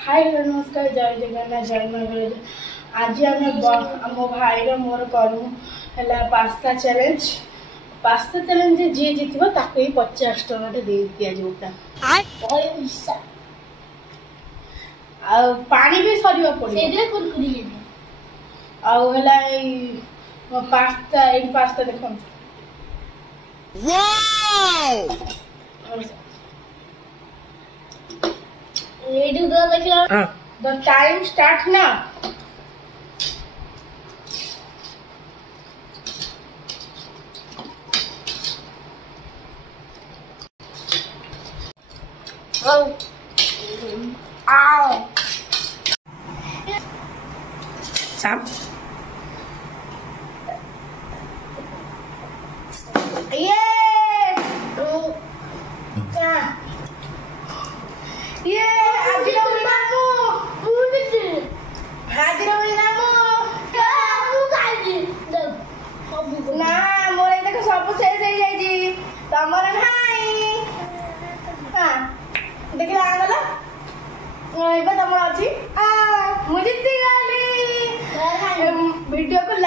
हाय नमस्कार जय जगन्नाथ जय मंगल। आज आम भाईर मोर करूँ है पास्ता चैलेंज। पास्ता चैलेंज जी जीत 50 टଙ୍କା दे दिया जोटा पानी भी सर पड़े पास्ता पास्ता देख The time starts now. Oh. Ow. Sam. Yeah. Oh. Yeah. Yeah. ना मोर देख सब शेष हो जाई तमर नाही हां देख आगला एबे तमर अछि आ मु जित्ती गली वीडियो को